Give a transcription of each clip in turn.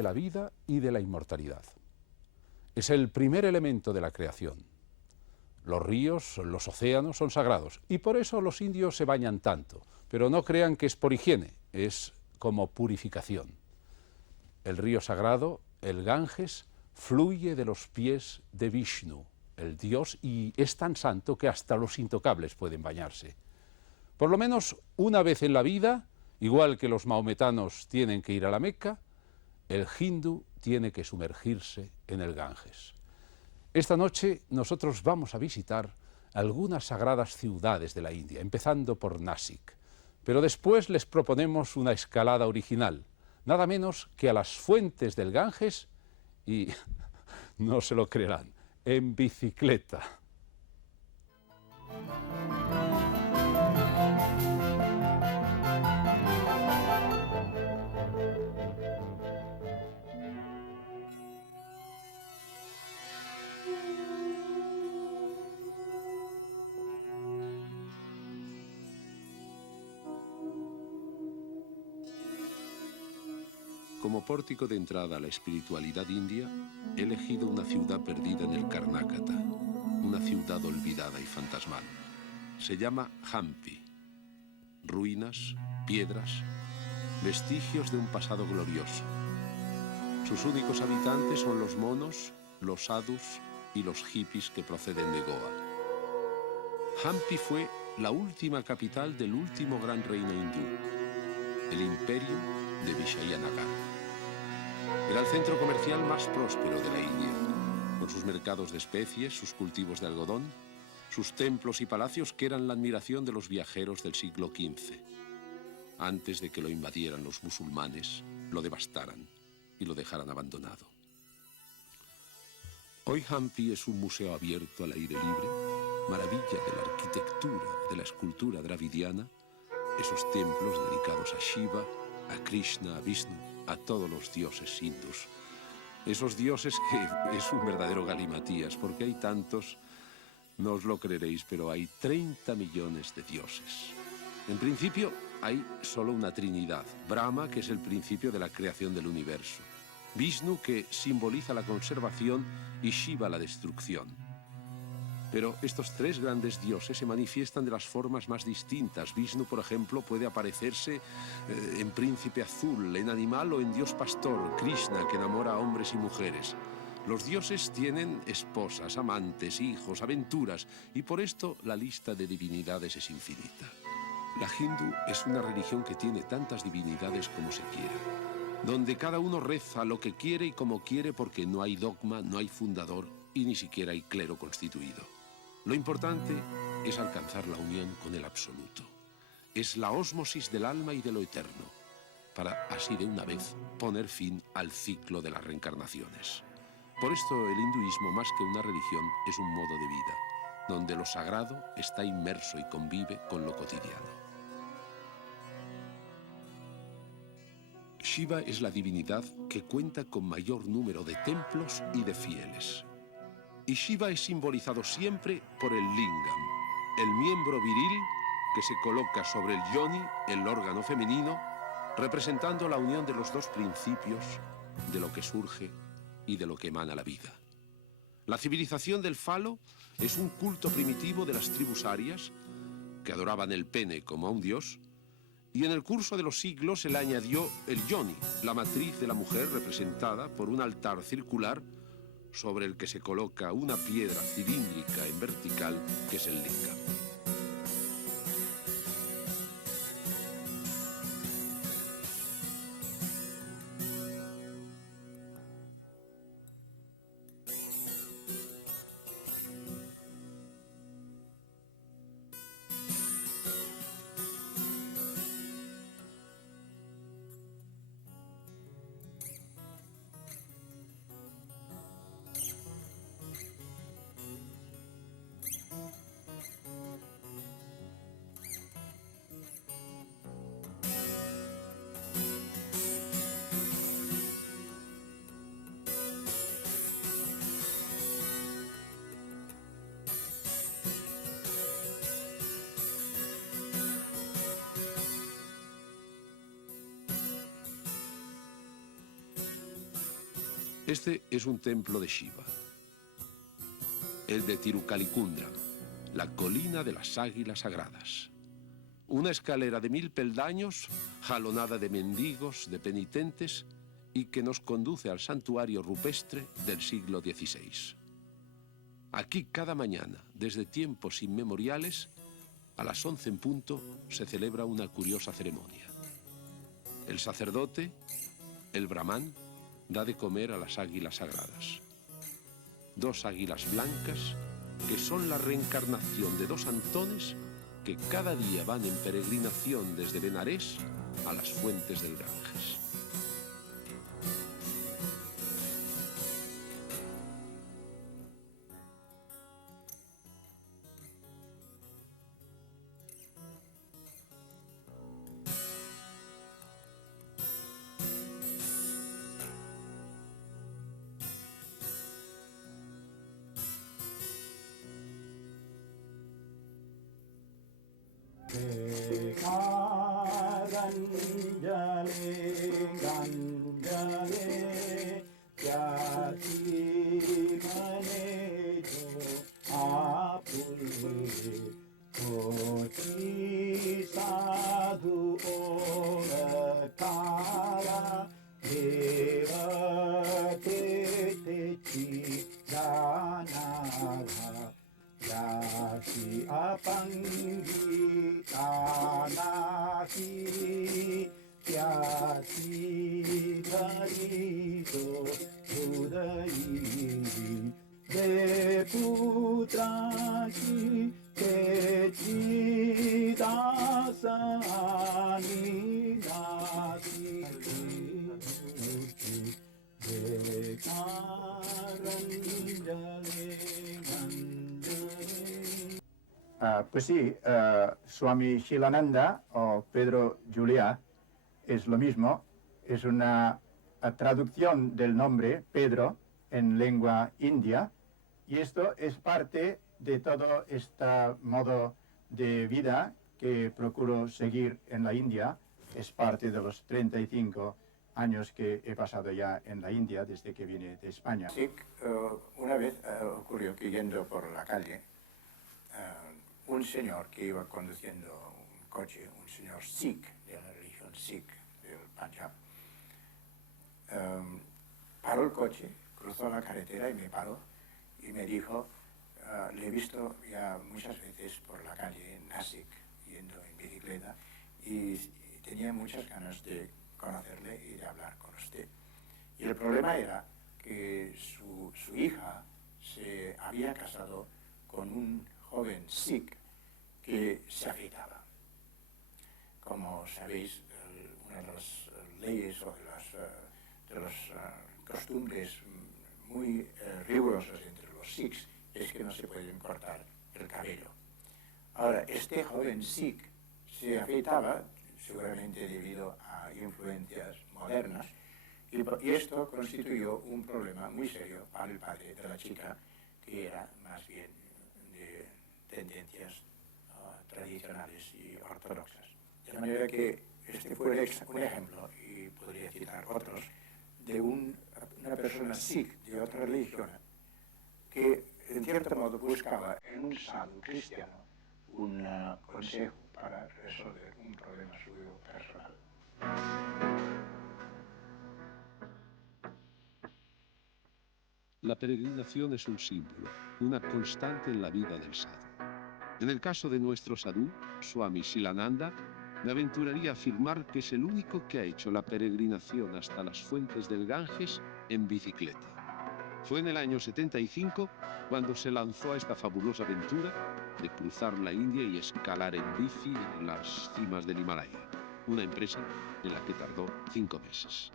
de la vida y de la inmortalidad. Es el primer elemento de la creación. Los ríos, los océanos son sagrados y por eso los indios se bañan tanto, pero no crean que es por higiene, es como purificación. El río sagrado, el Ganges, fluye de los pies de Vishnu, el dios, y es tan santo que hasta los intocables pueden bañarse. Por lo menos una vez en la vida, igual que los mahometanos tienen que ir a la Meca, el hindú tiene que sumergirse en el Ganges. Esta noche nosotros vamos a visitar algunas sagradas ciudades de la India, empezando por Nashik, pero después les proponemos una escalada original, nada menos que a las fuentes del Ganges y, no se lo creerán, en bicicleta. Como pórtico de entrada a la espiritualidad india, he elegido una ciudad perdida en el Karnataka, una ciudad olvidada y fantasmal. Se llama Hampi. Ruinas, piedras, vestigios de un pasado glorioso. Sus únicos habitantes son los monos, los sadhus y los hippies que proceden de Goa. Hampi fue la última capital del último gran reino hindú, el imperio de Vijayanagara. Era el centro comercial más próspero de la India, con sus mercados de especies, sus cultivos de algodón, sus templos y palacios que eran la admiración de los viajeros del siglo XV, antes de que lo invadieran los musulmanes, lo devastaran y lo dejaran abandonado. Hoy Hampi es un museo abierto al aire libre, maravilla de la arquitectura, de la escultura dravidiana, esos templos dedicados a Shiva, a Krishna, a Vishnu, a todos los dioses hindús. Esos dioses que es un verdadero galimatías, porque hay tantos, no os lo creeréis, pero hay 30 millones de dioses. En principio hay solo una trinidad, Brahma, que es el principio de la creación del universo, Vishnu, que simboliza la conservación, y Shiva, la destrucción. Pero estos tres grandes dioses se manifiestan de las formas más distintas. Vishnu, por ejemplo, puede aparecerse en príncipe azul, en animal o en dios pastor, Krishna, que enamora a hombres y mujeres. Los dioses tienen esposas, amantes, hijos, aventuras, y por esto la lista de divinidades es infinita. La hindú es una religión que tiene tantas divinidades como se quiera, donde cada uno reza lo que quiere y como quiere, porque no hay dogma, no hay fundador y ni siquiera hay clero constituido. Lo importante es alcanzar la unión con el absoluto. Es la ósmosis del alma y de lo eterno, para así de una vez poner fin al ciclo de las reencarnaciones. Por esto el hinduismo, más que una religión, es un modo de vida, donde lo sagrado está inmerso y convive con lo cotidiano. Shiva es la divinidad que cuenta con mayor número de templos y de fieles. Y Shiva es simbolizado siempre por el lingam, el miembro viril que se coloca sobre el yoni, el órgano femenino, representando la unión de los dos principios de lo que surge y de lo que emana la vida. La civilización del falo es un culto primitivo de las tribus arias que adoraban el pene como a un dios, y en el curso de los siglos se le añadió el yoni, la matriz de la mujer representada por un altar circular sobre el que se coloca una piedra cilíndrica en vertical, que es el lingam. Este es un templo de Shiva, el de Tirukalikundram, la colina de las águilas sagradas. Una escalera de 1000 peldaños, jalonada de mendigos, de penitentes, y que nos conduce al santuario rupestre del siglo XVI. Aquí cada mañana, desde tiempos inmemoriales, a las 11 en punto, se celebra una curiosa ceremonia. El sacerdote, el brahmán, da de comer a las águilas sagradas. 2 águilas blancas que son la reencarnación de 2 Antones que cada día van en peregrinación desde Benarés a las fuentes del Ganges. Pues sí, Swami Shilananda o Pedro Juliá es lo mismo, es una traducción del nombre Pedro en lengua india, y esto es parte de todo este modo de vida que procuro seguir en la India. Es parte de los 35 años que he pasado ya en la India desde que vine de España. Sí, una vez ocurrió que yendo por la calle, un señor que iba conduciendo un coche, un señor Sikh, de la religión Sikh del Punjab, paró el coche, cruzó la carretera y me paró y me dijo, le he visto ya muchas veces por la calle en Nashik, yendo en bicicleta, y tenía muchas ganas de conocerle y de hablar con usted. Y el problema era que su hija se había casado con un joven Sikh que se afeitaba. Como sabéis, una de las leyes o de las costumbres muy rigurosas entre los Sikhs es que no se pueden cortar el cabello. Ahora, este joven Sikh se afeitaba, seguramente debido a influencias modernas, y esto constituyó un problema muy serio para el padre de la chica, que era más bien de tendencias tradicionales y ortodoxas. De manera que este fue un ejemplo, y podría citar otros, de una persona Sikh de otra religión que en cierto modo buscaba en un sadhu cristiano un consejo para resolver un problema suyo personal. La peregrinación es un símbolo, una constante en la vida del sadhu. En el caso de nuestro sadhu, Swami Shilananda, me aventuraría a afirmar que es el único que ha hecho la peregrinación hasta las fuentes del Ganges en bicicleta. Fue en el año 75 cuando se lanzó a esta fabulosa aventura de cruzar la India y escalar en bici en las cimas del Himalaya, una empresa en la que tardó 5 meses.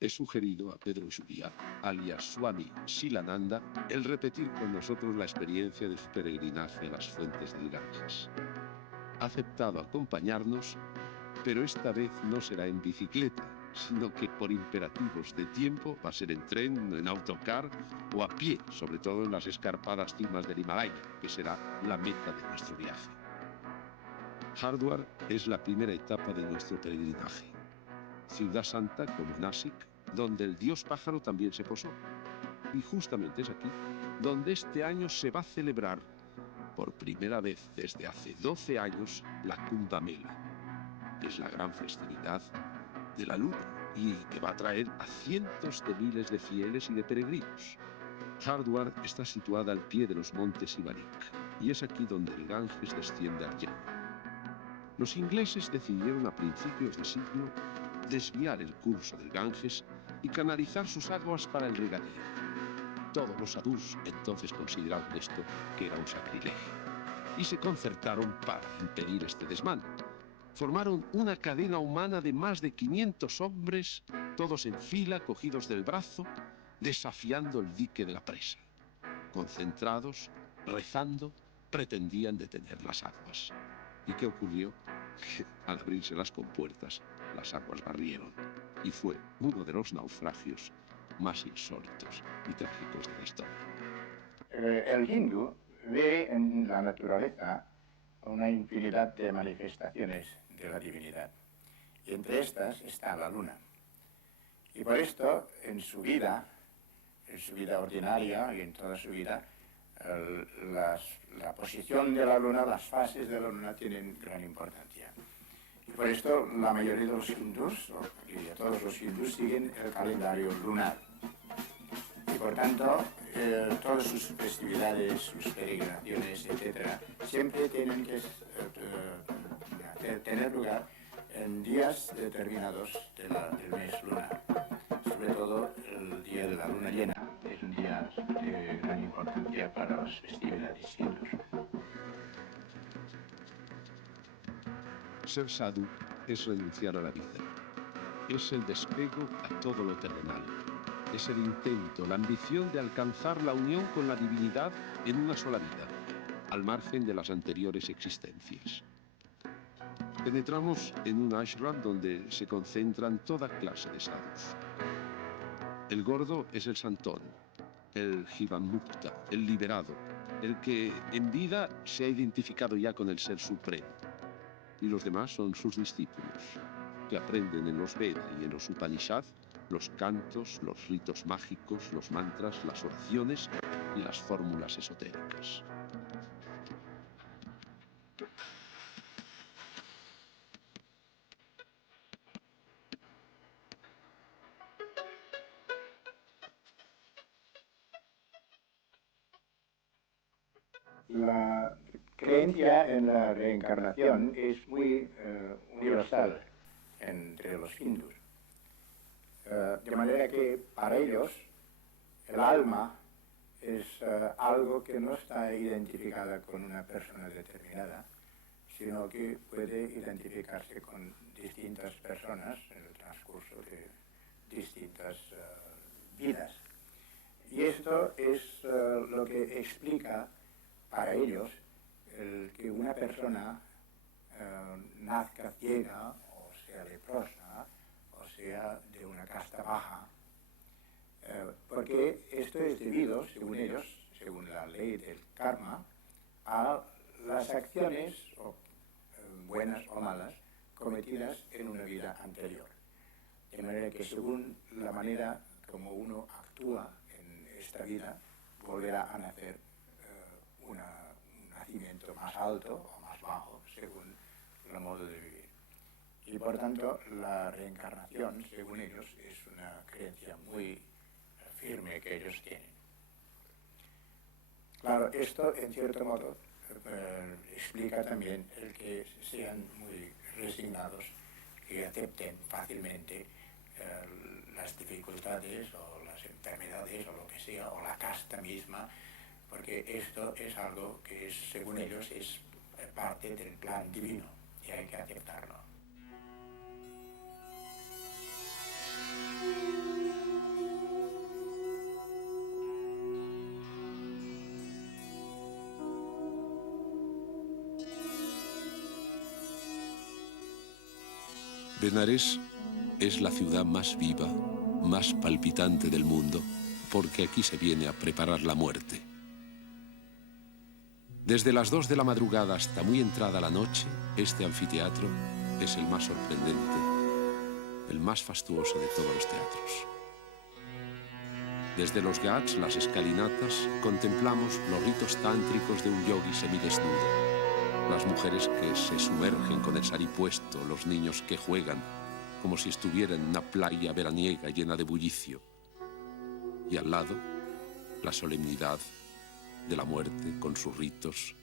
He sugerido a Pedro Juliá, alias Swami Shilananda, el repetir con nosotros la experiencia de su peregrinaje a las fuentes del Ganges. Ha aceptado acompañarnos, pero esta vez no será en bicicleta, sino que por imperativos de tiempo va a ser en tren, en autocar o a pie, sobre todo en las escarpadas cimas del Himalaya, que será la meta de nuestro viaje. Hardwar es la primera etapa de nuestro peregrinaje. Ciudad santa como Nashik, donde el dios pájaro también se posó. Y justamente es aquí donde este año se va a celebrar, por primera vez desde hace 12 años, la Kumbh Mela. Es la gran festividad de la luna y que va a atraer a cientos de miles de fieles y de peregrinos. Hardwar está situada al pie de los montes Ibarik y es aquí donde el Ganges desciende al Yamuna. Los ingleses decidieron a principios de siglo desviar el curso del Ganges y canalizar sus aguas para el regadío. Todos los sadhus entonces consideraron esto que era un sacrilegio y se concertaron para impedir este desmán. Formaron una cadena humana de más de 500 hombres, todos en fila, cogidos del brazo, desafiando el dique de la presa. Concentrados, rezando, pretendían detener las aguas. ¿Y qué ocurrió? Que al abrirse las compuertas, las aguas barrieron. Y fue uno de los naufragios más insólitos y trágicos de la historia. El hindú ve en la naturaleza una infinidad de manifestaciones de la divinidad. Y entre estas está la luna. Y por esto, en su vida ordinaria y en toda su vida, la posición de la luna, las fases de la luna tienen gran importancia. Y por esto la mayoría de los hindús, o diría todos los hindús, siguen el calendario lunar. Y por tanto, todas sus festividades, sus peregrinaciones, etc., siempre tienen que tener lugar en días determinados del mes lunar. Sobre todo el día de la luna llena es un día de gran importancia para las festividades hindús. Ser sadhu es renunciar a la vida. Es el despego a todo lo terrenal. Es el intento, la ambición de alcanzar la unión con la divinidad en una sola vida, al margen de las anteriores existencias. Penetramos en un ashram donde se concentran toda clase de sadhus. El gordo es el santón, el jivamukta, el liberado, el que en vida se ha identificado ya con el Ser Supremo. Y los demás son sus discípulos, que aprenden en los Veda y en los Upanishad los cantos, los ritos mágicos, los mantras, las oraciones y las fórmulas esotéricas. La creencia en la reencarnación es muy universal entre los hindús. De manera que para ellos el alma es algo que no está identificada con una persona determinada, sino que puede identificarse con distintas personas en el transcurso de distintas vidas. Y esto es lo que explica para ellos el que una persona nazca ciega o sea leprosa o sea de una casta baja, porque esto es debido, según ellos, según la ley del karma, a las acciones, buenas o malas, cometidas en una vida anterior. De manera que según la manera como uno actúa en esta vida, volverá a nacer un nacimiento más alto o más bajo, según el modo de vivir. Y por tanto, la reencarnación, según ellos, es una creencia muy firme que ellos tienen. Claro, esto, en cierto modo, explica también el que sean muy resignados, que acepten fácilmente las dificultades o las enfermedades o lo que sea, o la casta misma, porque esto es algo que, según ellos, es parte del plan divino y hay que aceptarlo. Benares es la ciudad más viva, más palpitante del mundo, porque aquí se viene a preparar la muerte. Desde las 2 de la madrugada hasta muy entrada la noche, este anfiteatro es el más sorprendente, el más fastuoso de todos los teatros. Desde los ghats, las escalinatas, contemplamos los ritos tántricos de un yogi semidesnudo. Las mujeres que se sumergen con el sari puesto, los niños que juegan como si estuvieran en una playa veraniega llena de bullicio. Y al lado, la solemnidad de la muerte con sus ritos,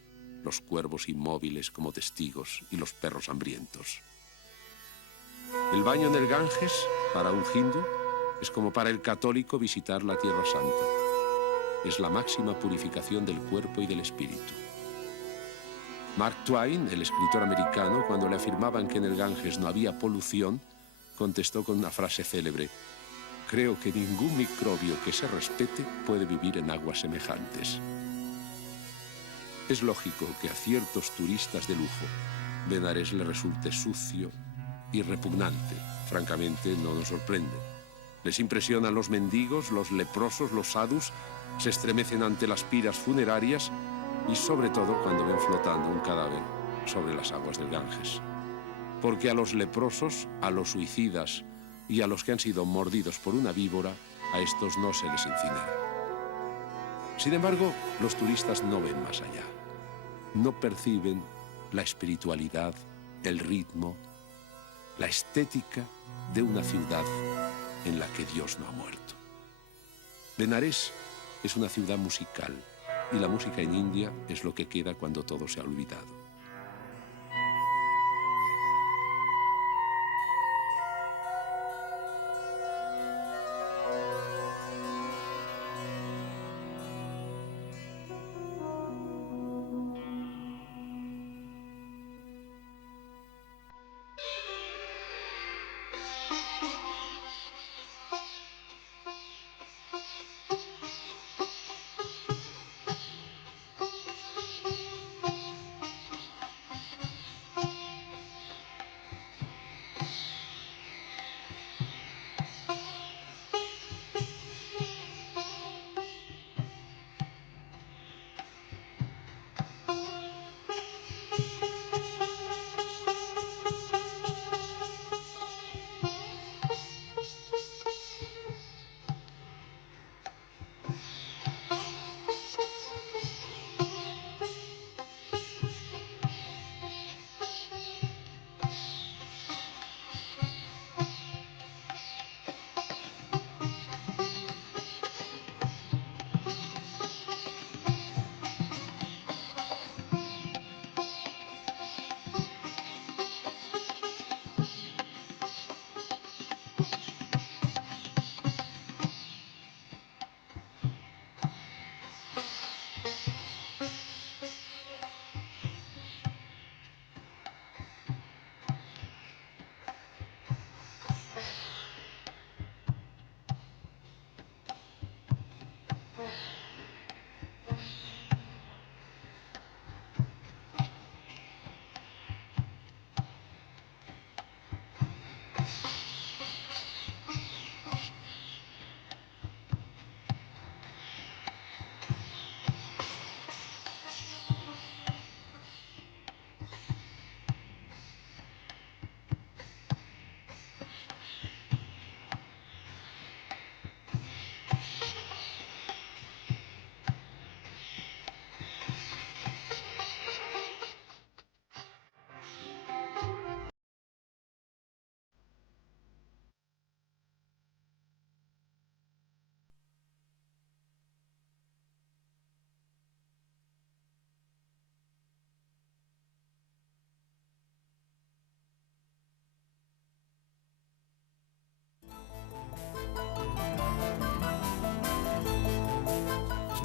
los cuervos inmóviles como testigos y los perros hambrientos. El baño en el Ganges, para un hindú, es como para el católico visitar la Tierra Santa. Es la máxima purificación del cuerpo y del espíritu. Mark Twain, el escritor americano, cuando le afirmaban que en el Ganges no había polución, contestó con una frase célebre: creo que ningún microbio que se respete puede vivir en aguas semejantes. Es lógico que a ciertos turistas de lujo Benares le resulte sucio y repugnante. Francamente, no nos sorprende. Les impresionan los mendigos, los leprosos, los sadhus, se estremecen ante las piras funerarias y sobre todo cuando ven flotando un cadáver sobre las aguas del Ganges. Porque a los leprosos, a los suicidas y a los que han sido mordidos por una víbora, a estos no se les incinera. Sin embargo, los turistas no ven más allá. No perciben la espiritualidad, el ritmo, la estética de una ciudad en la que Dios no ha muerto. Benares es una ciudad musical y la música en India es lo que queda cuando todo se ha olvidado.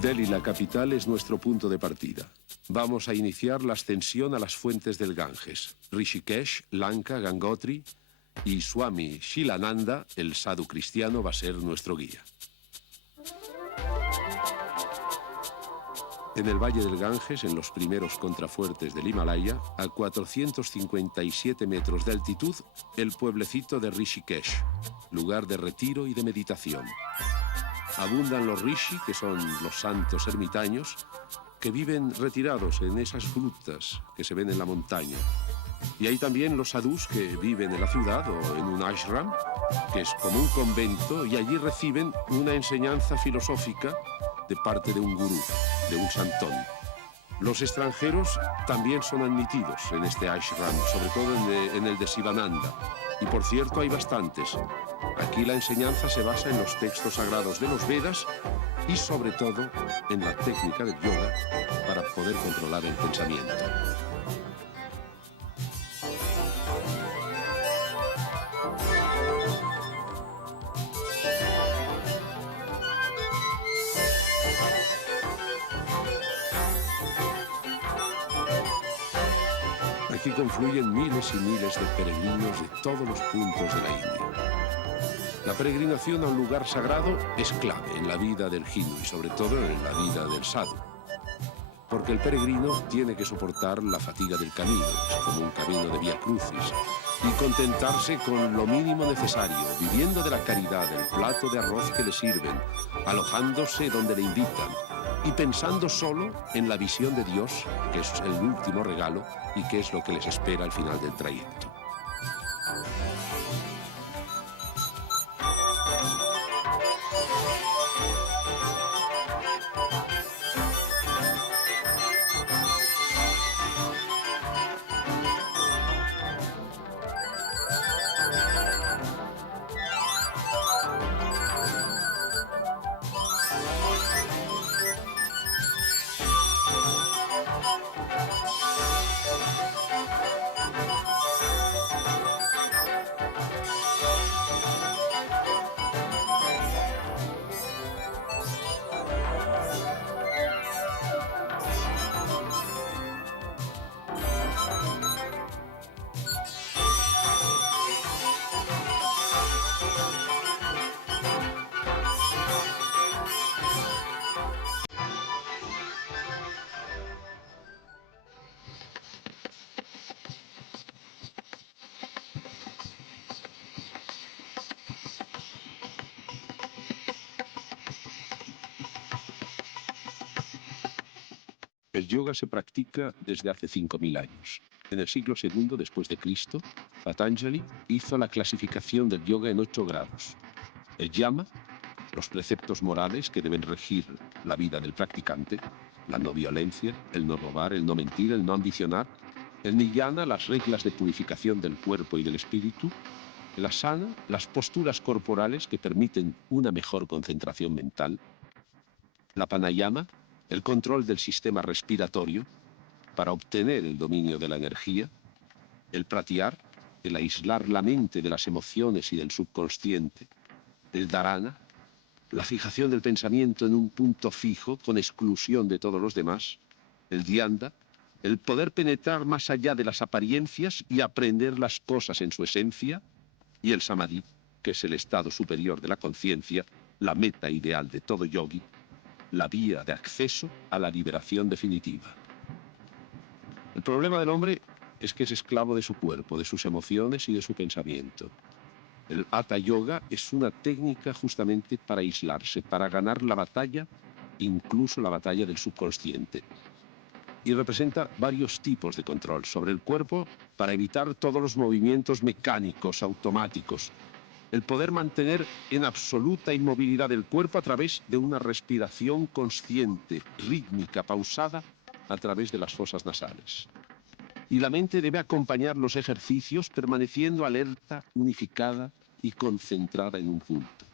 Delhi, la capital, es nuestro punto de partida. Vamos a iniciar la ascensión a las fuentes del Ganges. Rishikesh, Lanka, Gangotri y Swami Shilananda, el sadhu cristiano, va a ser nuestro guía. En el Valle del Ganges, en los primeros contrafuertes del Himalaya, a 457 metros de altitud, el pueblecito de Rishikesh, lugar de retiro y de meditación. Abundan los rishi, que son los santos ermitaños, que viven retirados en esas grutas que se ven en la montaña. Y hay también los sadhus que viven en la ciudad o en un ashram, que es como un convento, y allí reciben una enseñanza filosófica de parte de un gurú, de un santón. Los extranjeros también son admitidos en este ashram, sobre todo en el de Sivananda. Y por cierto, hay bastantes. Aquí la enseñanza se basa en los textos sagrados de los Vedas y sobre todo en la técnica del yoga para poder controlar el pensamiento. Aquí confluyen miles y miles de peregrinos de todos los puntos de la India. La peregrinación a un lugar sagrado es clave en la vida del hindu y sobre todo en la vida del sadhu, porque el peregrino tiene que soportar la fatiga del camino, es como un camino de vía crucis, y contentarse con lo mínimo necesario, viviendo de la caridad, del plato de arroz que le sirven, alojándose donde le invitan, y pensando solo en la visión de Dios, que es el último regalo y que es lo que les espera al final del trayecto. El yoga se practica desde hace 5.000 años. En el siglo II después de Cristo, Patanjali hizo la clasificación del yoga en 8 grados. El yama, los preceptos morales que deben regir la vida del practicante, la no violencia, el no robar, el no mentir, el no ambicionar. El niyana, las reglas de purificación del cuerpo y del espíritu. El asana, las posturas corporales que permiten una mejor concentración mental. La pranayama, el control del sistema respiratorio para obtener el dominio de la energía. El pratyahara, el aislar la mente de las emociones y del subconsciente. El dharana, la fijación del pensamiento en un punto fijo con exclusión de todos los demás. El dhyana, el poder penetrar más allá de las apariencias y aprender las cosas en su esencia. Y el samadhi, que es el estado superior de la conciencia, la meta ideal de todo yogi, la vía de acceso a la liberación definitiva. El problema del hombre es que es esclavo de su cuerpo, de sus emociones y de su pensamiento. El Hatha Yoga es una técnica justamente para aislarse, para ganar la batalla, incluso la batalla del subconsciente. Y representa varios tipos de control sobre el cuerpo para evitar todos los movimientos mecánicos, automáticos. El poder mantener en absoluta inmovilidad el cuerpo a través de una respiración consciente, rítmica, pausada, a través de las fosas nasales. Y la mente debe acompañar los ejercicios permaneciendo alerta, unificada y concentrada en un punto.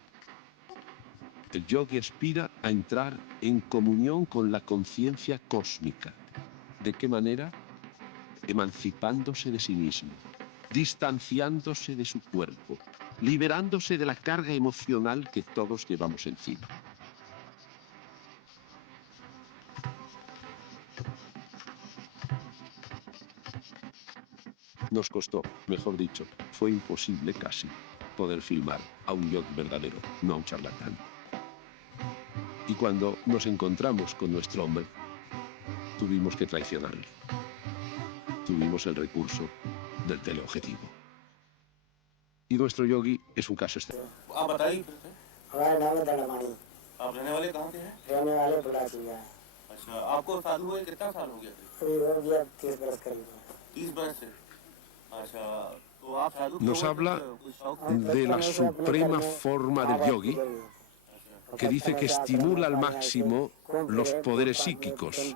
El yogi aspira a entrar en comunión con la conciencia cósmica. ¿De qué manera? Emancipándose de sí mismo, distanciándose de su cuerpo, liberándose de la carga emocional que todos llevamos encima. Nos costó, mejor dicho, fue imposible casi poder filmar a un yogi verdadero, no a un charlatán. Y cuando nos encontramos con nuestro hombre, tuvimos que traicionarle. Tuvimos el recurso del teleobjetivo. Y nuestro yogi es un caso extremo. आप बताइए फिर से हमारा नाम है दंडमानी आप रहने वाले कहाँ के हैं रहने वाले बुलाचिया अच्छा, आपको साधु हुए कितना साल हो गया? हो गया 30 बरस करीब। 30 बरस से? अच्छा, तो आप साधु क्यों Nos हुए? habla कुछ शौक था? de la suprema forma del yogi, que dice que estimula al máximo los poderes psíquicos.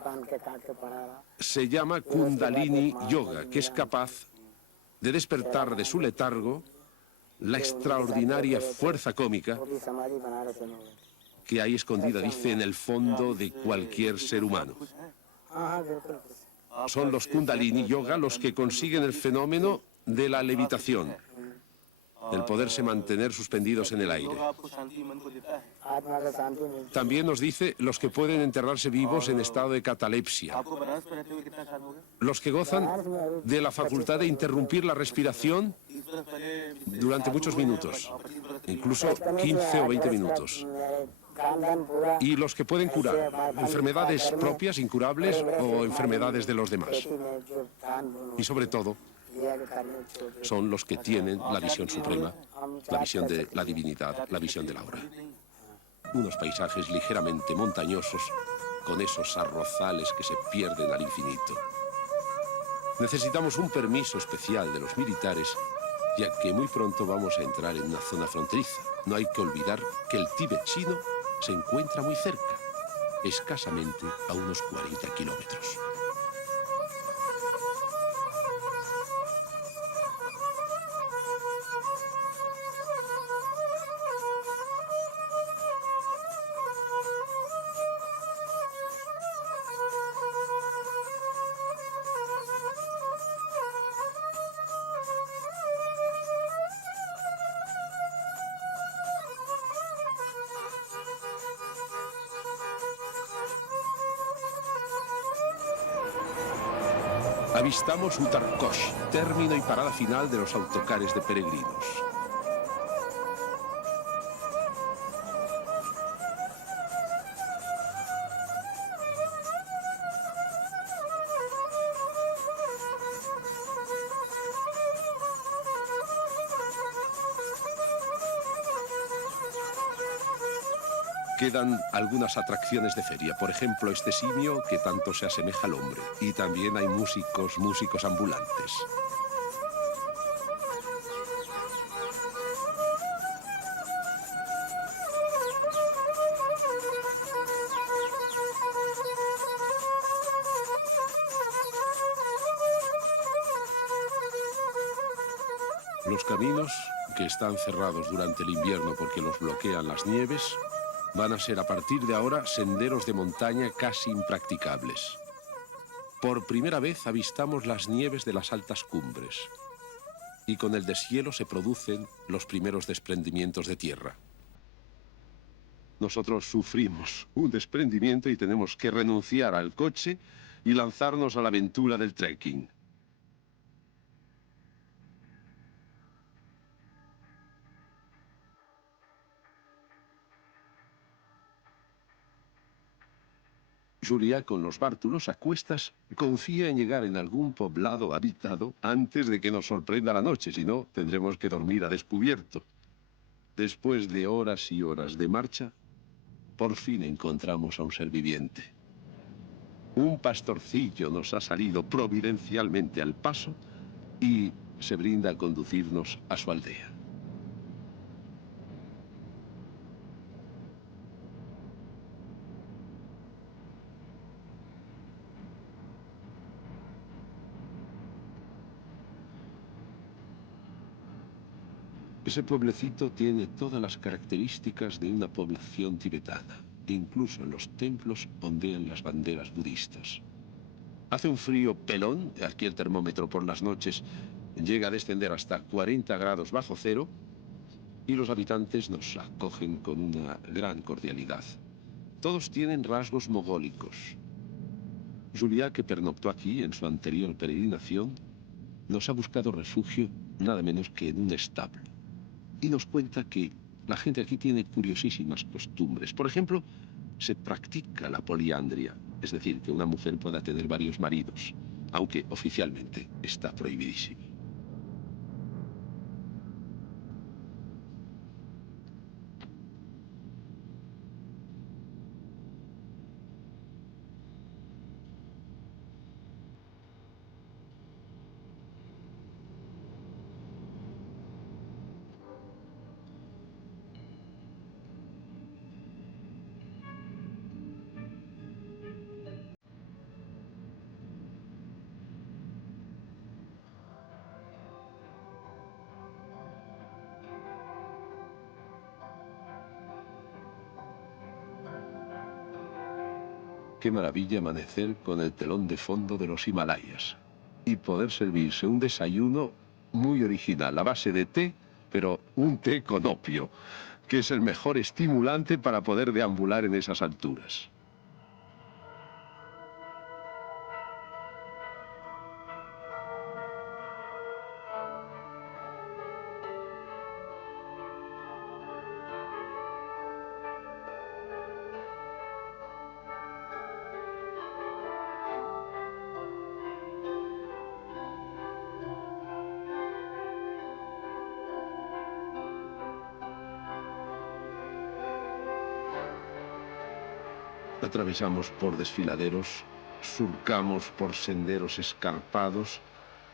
Se llama Kundalini Yoga, que es capaz de despertar de su letargo la extraordinaria fuerza cómica que hay escondida, dice, en el fondo de cualquier ser humano. Son los Kundalini Yoga los que consiguen el fenómeno de la levitación, el poderse mantener suspendidos en el aire. También nos dice los que pueden enterrarse vivos en estado de catalepsia, los que gozan de la facultad de interrumpir la respiración durante muchos minutos, incluso 15 o 20 minutos, y los que pueden curar enfermedades propias, incurables, o enfermedades de los demás. Y sobre todo, son los que tienen la visión suprema, la visión de la divinidad, la visión del aura. Unos paisajes ligeramente montañosos, con esos arrozales que se pierden al infinito. Necesitamos un permiso especial de los militares, ya que muy pronto vamos a entrar en una zona fronteriza. No hay que olvidar que el Tíbet chino se encuentra muy cerca, escasamente a unos 40 kilómetros. Avistamos Uttarkosh, término y parada final de los autocares de peregrinos. Quedan algunas atracciones de feria, por ejemplo, este simio que tanto se asemeja al hombre. Y también hay músicos ambulantes. Los caminos, que están cerrados durante el invierno porque los bloquean las nieves, van a ser a partir de ahora senderos de montaña casi impracticables. Por primera vez avistamos las nieves de las altas cumbres y con el deshielo se producen los primeros desprendimientos de tierra. Nosotros sufrimos un desprendimiento y tenemos que renunciar al coche y lanzarnos a la aventura del trekking. Julia, con los bártulos a cuestas, confía en llegar en algún poblado habitado antes de que nos sorprenda la noche, si no, tendremos que dormir a descubierto. Después de horas y horas de marcha, por fin encontramos a un ser viviente. Un pastorcillo nos ha salido providencialmente al paso y se brinda a conducirnos a su aldea. Ese pueblecito tiene todas las características de una población tibetana. Incluso en los templos ondean las banderas budistas. Hace un frío pelón, aquí el termómetro por las noches llega a descender hasta 40 grados bajo cero, y los habitantes nos acogen con una gran cordialidad. Todos tienen rasgos mogólicos. Julia, que pernoctó aquí en su anterior peregrinación, nos ha buscado refugio nada menos que en un establo. Y nos cuenta que la gente aquí tiene curiosísimas costumbres. Por ejemplo, se practica la poliandria, es decir, que una mujer pueda tener varios maridos, aunque oficialmente está prohibidísimo. Qué maravilla amanecer con el telón de fondo de los Himalayas y poder servirse un desayuno muy original, a base de té, pero un té con opio, que es el mejor estimulante para poder deambular en esas alturas. Atravesamos por desfiladeros, surcamos por senderos escarpados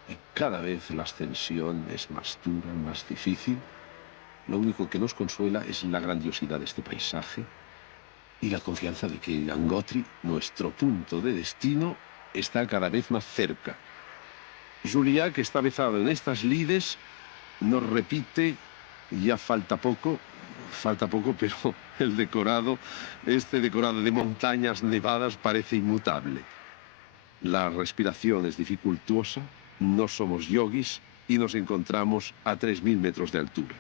y cada vez la ascensión es más dura, más difícil. Lo único que nos consuela es la grandiosidad de este paisaje y la confianza de que Gangotri, nuestro punto de destino, está cada vez más cerca. Julia, que está vezado en estas lides, nos repite: ya falta poco, pero el decorado, este decorado de montañas nevadas, parece inmutable. La respiración es dificultuosa, no somos yogis y nos encontramos a 3000 metros de altura.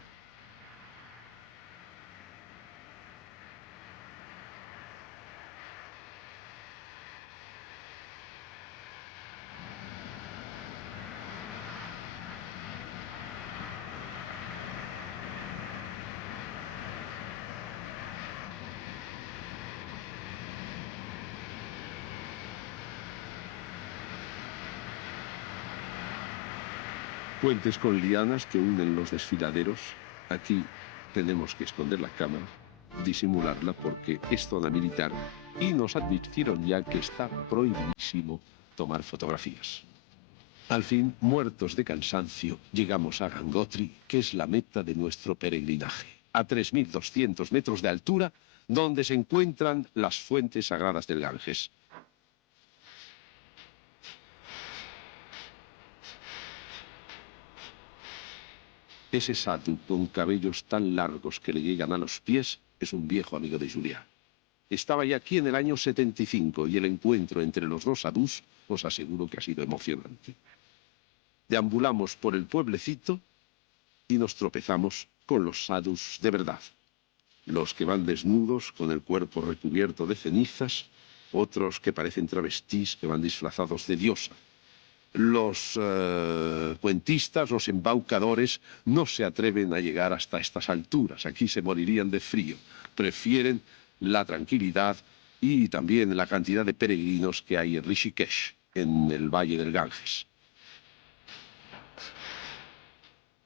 Puentes con lianas que unen los desfiladeros. Aquí tenemos que esconder la cámara, disimularla porque es zona militar y nos advirtieron ya que está prohibidísimo tomar fotografías. Al fin, muertos de cansancio, llegamos a Gangotri, que es la meta de nuestro peregrinaje, a 3200 metros de altura, donde se encuentran las fuentes sagradas del Ganges. Ese sadhu con cabellos tan largos que le llegan a los pies es un viejo amigo de Julia. Estaba ya aquí en el año 75 y el encuentro entre los dos sadhus os aseguro que ha sido emocionante. Deambulamos por el pueblecito y nos tropezamos con los sadhus de verdad. Los que van desnudos, con el cuerpo recubierto de cenizas, otros que parecen travestís, que van disfrazados de diosa. Los cuentistas, los embaucadores, no se atreven a llegar hasta estas alturas. Aquí se morirían de frío. Prefieren la tranquilidad y también la cantidad de peregrinos que hay en Rishikesh, en el valle del Ganges.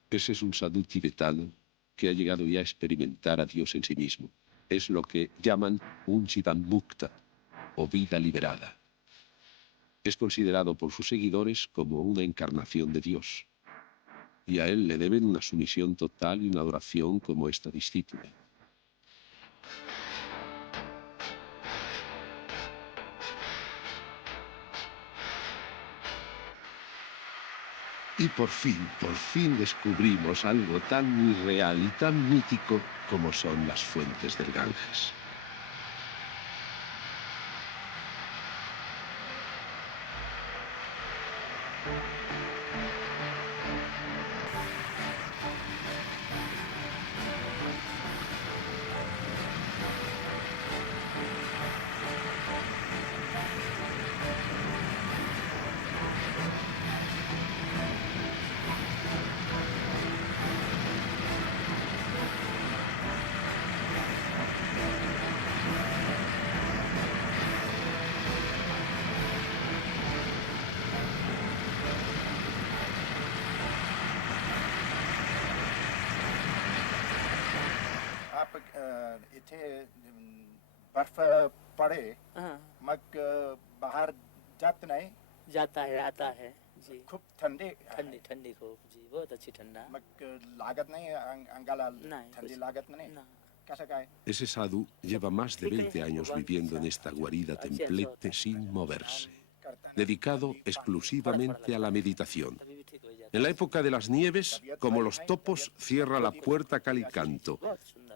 Ese es un sadhu tibetano que ha llegado ya a experimentar a Dios en sí mismo. Es lo que llaman un Jivan Mukta, o vida liberada. Es considerado por sus seguidores como una encarnación de Dios. Y a él le deben una sumisión total y una adoración como esta discípula. Y por fin descubrimos algo tan irreal y tan mítico como son las fuentes del Ganges. इथे बर्फ पड़े मग बाहर जात नहीं जाता है आता है जी खूब ठंडी ठंडी ठंडी खूब जी बहुत अच्छी ठंडा मग लागत नहीं अंगाला नहीं ठंडी कुछ- लागत नहीं ना कैसा का है Ese sadhu lleva más de 20 años viviendo en esta guarida templete sin moverse, dedicado exclusivamente a la meditación. तभी भी ठीक हो जाता En la época de las nieves, como los topos, cierra la puerta cal y canto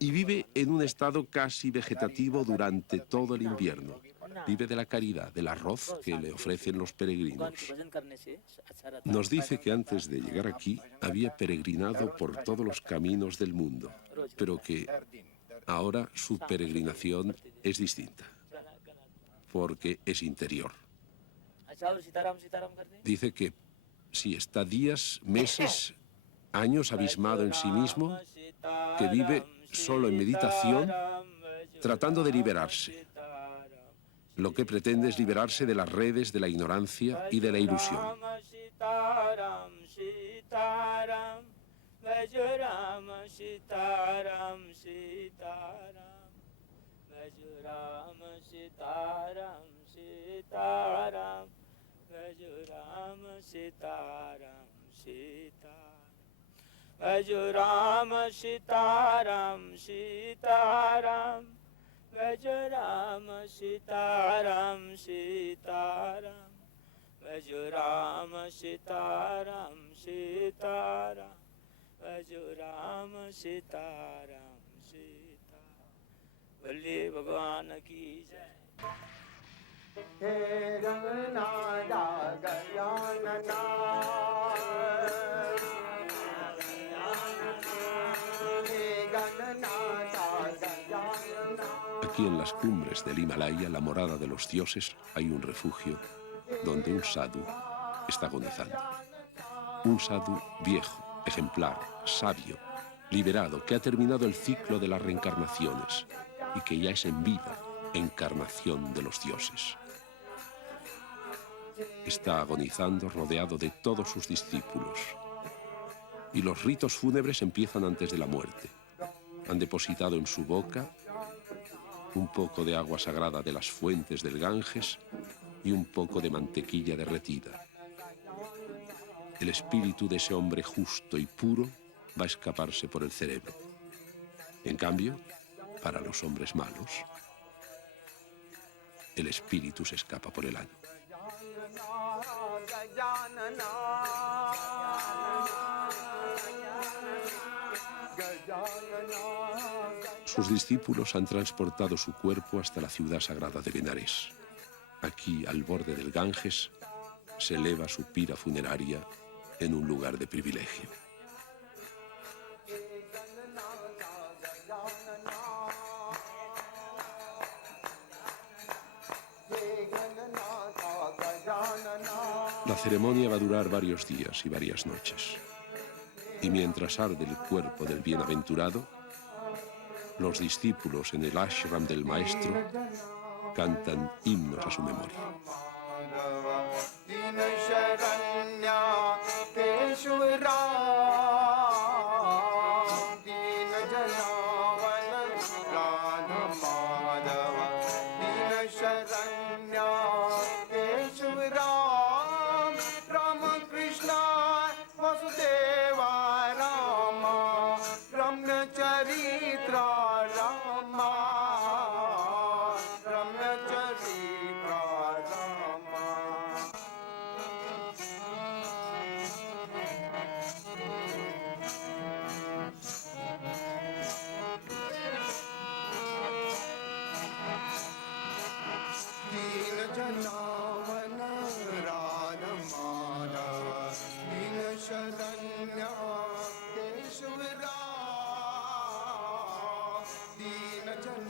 y vive en un estado casi vegetativo durante todo el invierno. Vive de la caridad, del arroz que le ofrecen los peregrinos. भजन करने से अच्छा रहता है। Nos dice que antes de llegar aquí había peregrinado por todos los caminos del mundo, pero que ahora su peregrinación es distinta, porque es interior. अच्छा और सीताराम सीताराम कर दें। Dice que si está días, meses, años abismado en sí mismo, que vive solo en meditación, tratando de liberarse. Lo que pretende es liberarse de las redes de la ignorancia y de la ilusión. Sitaram सीताराम भज राम सीताराम सीताराम भज राम सीताराम सीताराम भज राम सीताराम सीताराम भज राम सीताराम सीताराम भज राम सीताराम सीताराम भज राम सीताराम सीताराम भज राम सीताराम सीताराम बोले भगवान की जय। हे रंगनादा गजानना हे गणनादा Gajanana. Aquí en las cumbres del Himalaya, la morada de los dioses, hay un refugio donde un sadhu está agonizando. Un sadhu viejo, ejemplar, sabio, liberado, que ha terminado el ciclo de las reencarnaciones y que ya es en vida encarnación de los dioses. Está agonizando rodeado de todos sus discípulos. Y los ritos fúnebres empiezan antes de la muerte. Han depositado en su boca un poco de agua sagrada de las fuentes del Ganges y un poco de mantequilla derretida. El espíritu de ese hombre justo y puro va a escaparse por el cerebro. En cambio, para los hombres malos, el espíritu se escapa por el ano. Sus discípulos han transportado su cuerpo hasta la ciudad sagrada de Benares. Aquí, al borde del Ganges, se eleva su pira funeraria en un lugar de privilegio. La ceremonia va a durar varios días y varias noches. Y mientras arde el cuerpo del bienaventurado, los discípulos en el ashram del maestro cantan himnos a su memoria. Sharanya केशव